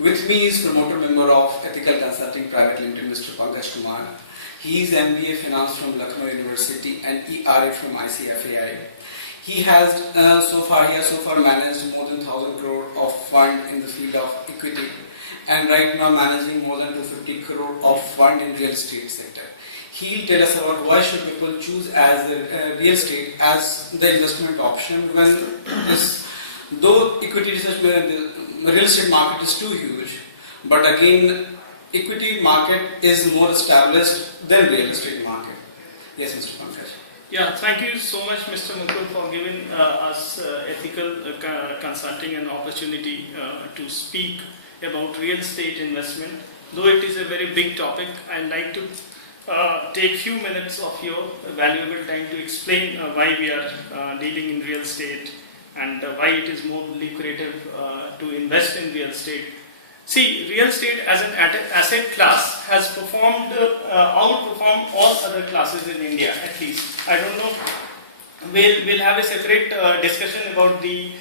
With me is promoter member of Ethical Consulting Private Limited, Mr. Pankaj Kumar. He is MBA Finance from Lucknow University and ERA from ICFAI. He has so far managed more than 1,000 crore of fund in the field of equity, and right now managing more than 250 crore of fund in real estate sector. He'll tell us about why should people choose as real estate as the investment option when though equity research the real estate market is too huge, but again equity market is more established than real estate market. Yes, Mr. Pankaj. Yeah, thank you so much, Mr. Mukul, for giving us ethical consulting an opportunity to speak about real estate investment. Though it is a very big topic, I'd like to take few minutes of your valuable time to explain why we are dealing in real estate and why it is more lucrative to invest in real estate. See, real estate as an asset class has outperformed all other classes in India, at least. I don't know, we'll have a separate discussion about the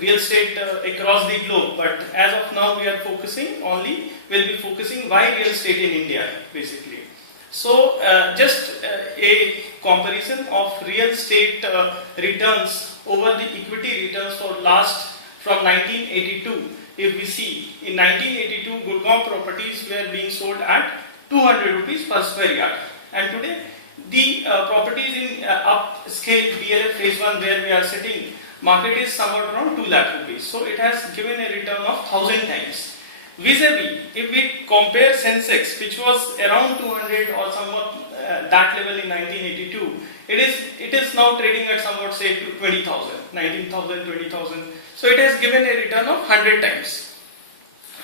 real estate across the globe, but as of now we'll be focusing why real estate in India, basically. So, just a comparison of real estate returns over the equity returns from 1982. If we see, in 1982, Gurgaon properties were being sold at 200 rupees per square yard. And today, the properties in upscale DLF phase 1 where we are sitting, market is somewhat around 2 lakh rupees. So it has given a return of 1,000 times. Vis-a-vis, if we compare Sensex, which was around 200 or somewhat that level in 1982, it is now trading at somewhat say 20,000, 19,000, 20,000. So it has given a return of 100 times.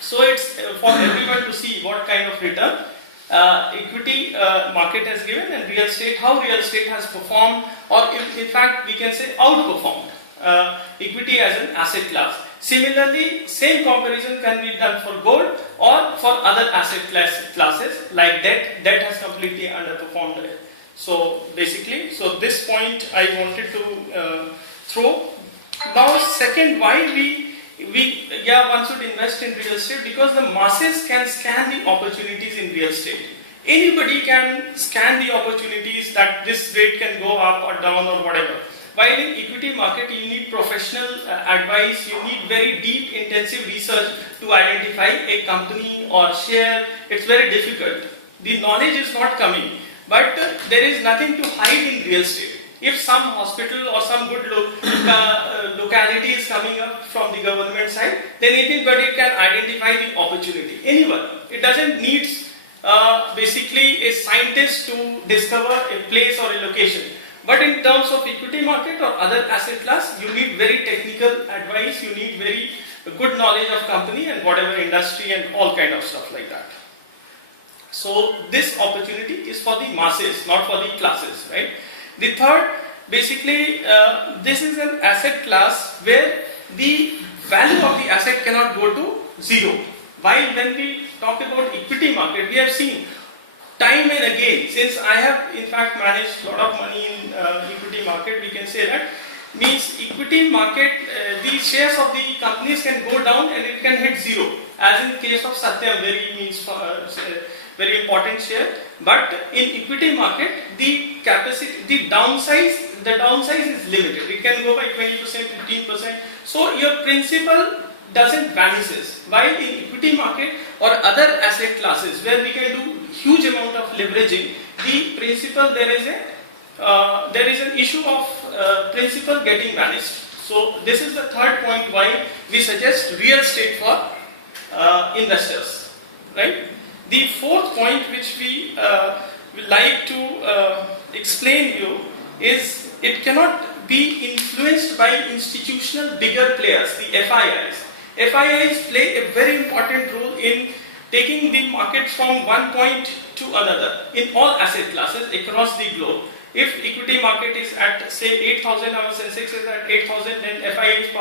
So it's for everyone to see what kind of return equity market has given and real estate, how real estate has performed, or in fact we can say outperformed equity as an asset class. Similarly, same comparison can be done for gold or for other asset classes like debt. Debt has completely underperformed. So basically, this point I wanted to throw. Now, second, why one should invest in real estate, because the masses can scan the opportunities in real estate. Anybody can scan the opportunities that this rate can go up or down or whatever. While in equity market, you need professional advice, you need very deep, intensive research to identify a company or share. It's very difficult. The knowledge is not coming, but there is nothing to hide in real estate. If some hospital or some good locality is coming up from the government side, then anybody can identify the opportunity. Anyone. It doesn't need basically a scientist to discover a place or a location. But in terms of equity market or other asset class, you need very technical advice, you need very good knowledge of company and whatever industry and all kind of stuff like that. So this opportunity is for the masses, not for the classes, right? The third, basically, this is an asset class where the value of the asset cannot go to zero. While when we talk about equity market, we have seen time and again, since I have in fact managed a lot of money in equity market, we can say that means equity market, the shares of the companies can go down and it can hit zero. As in case of Satyam, very important share. But in equity market, the downside is limited. It can go by 20%, 15%. So your principal doesn't vanishes. While in equity market or other asset classes where we can do huge amount of leveraging, the principal there is an issue of principal getting vanished. So this is the third point why we suggest real estate for investors, right? The fourth point which we would like to explain you is it cannot be influenced by institutional bigger players, the FIIs. FIIs play a very important role in taking the market from one point to another in all asset classes across the globe. If equity market is at say 8,000, our Sensex is at 8,000, then FIIs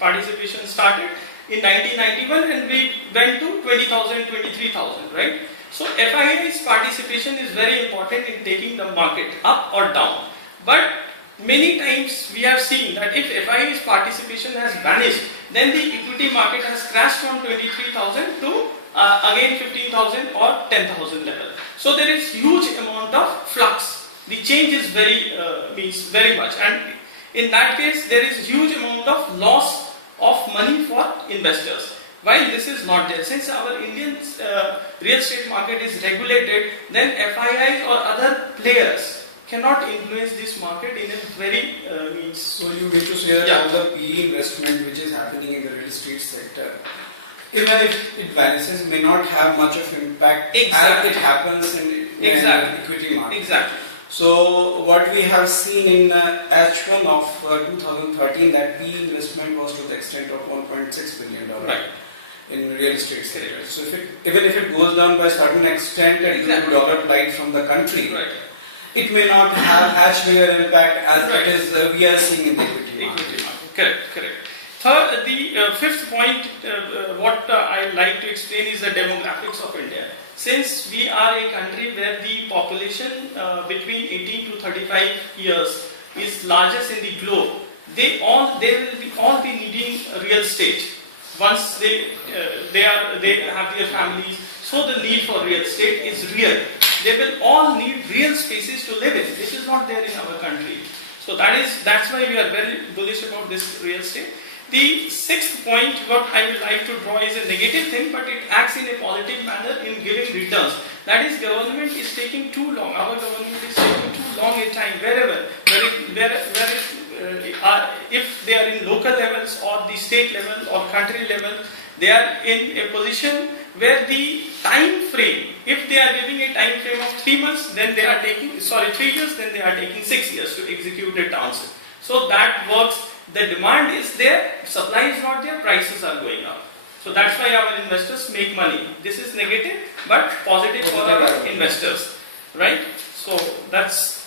participation started in 1991 and we went to 20,000, 23,000, right? So FIIs participation is very important in taking the market up or down. But many times we have seen that if FIIs participation has vanished, then the equity market has crashed from 23,000 to again 15,000 or 10,000 level. So there is huge amount of flux. The change is means very much, and in that case there is huge amount of loss of money for investors. While this is not there, since our Indian real estate market is regulated, then FIIs or other players cannot influence this market in a very means. So you mean to say that Yeah. all the PE investment which is happening in the real estate sector, even if it vanishes, may not have much of impact Exactly. as it happens in Exactly. the equity market. Exactly. So what we have seen in H1 of 2013, that PE investment was to the extent of $1.6 billion Right. in real estate sector. So even if it goes down by a certain extent and Exactly. dollar flight from the country, Right. it may not have as big an impact as Right. it is we are seeing in the equity market. Equity market. Correct. Correct. Third, the fifth point, what I like to explain is the demographics of India. Since we are a country where the population between 18 to 35 years is largest in the globe, they will all be needing real estate once they have their families. So the need for real estate is real. They will all need real spaces to live in. This is not there in our country. So that's why we are very bullish about this real estate. The sixth point, what I would like to draw is a negative thing, but it acts in a positive manner in giving returns. That is, government is taking too long. Our government is taking too long a time if they are in local levels or the state level or country level, they are in a position where the time frame, if they are giving a time frame of 3 months, then they are taking 3 years, then they are taking 6 years to execute a township. So that works. The demand is there, supply is not there, prices are going up. So that's why our investors make money. This is negative, but positive for our investors, right? So that's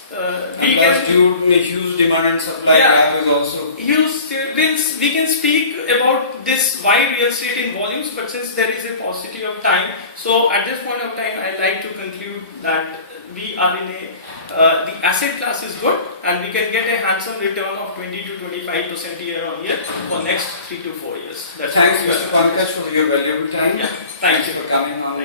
We can due to huge demand and supply gap is also. We can speak about this wide real estate in volumes, but since there is a paucity of time, so at this point of time, I like to conclude that we are in the asset class is good, and we can get a handsome return of 20 to 25% year on year for next 3 to 4 years. Thanks, Mr. Pankaj, for your valuable time. Yeah, thank you for coming on.